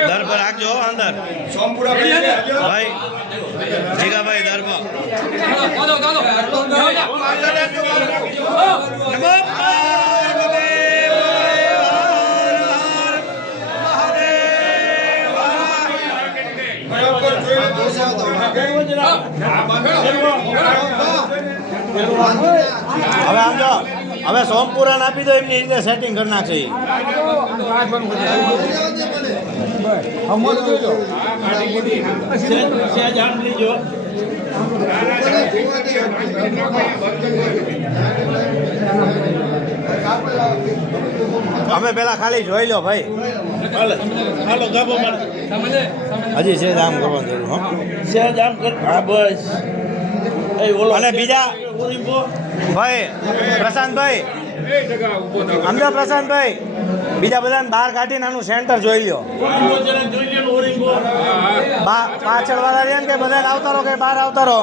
દર પર રાખજો અંદર ભાઈ જીગાભાઈ દર પર હવે આમ જો હવે સોમપુરાને આપી દો એમની રીતે સેટિંગ કરી નાખશે અમે પેલા ખાલી જોઈ લો ભાઈ હજી છે આમ કરવાનું જરૂર બસ અને બીજા ભાઈ પ્રશાંતભાઈ સમજો પ્રશાંતભાઈ બીજા બધાને બહાર કાઢીને આનું સેન્ટર જોઈ લો પાછળ વાળા છે ને કે બધા આવતા રહો કે બહાર આવતા રહો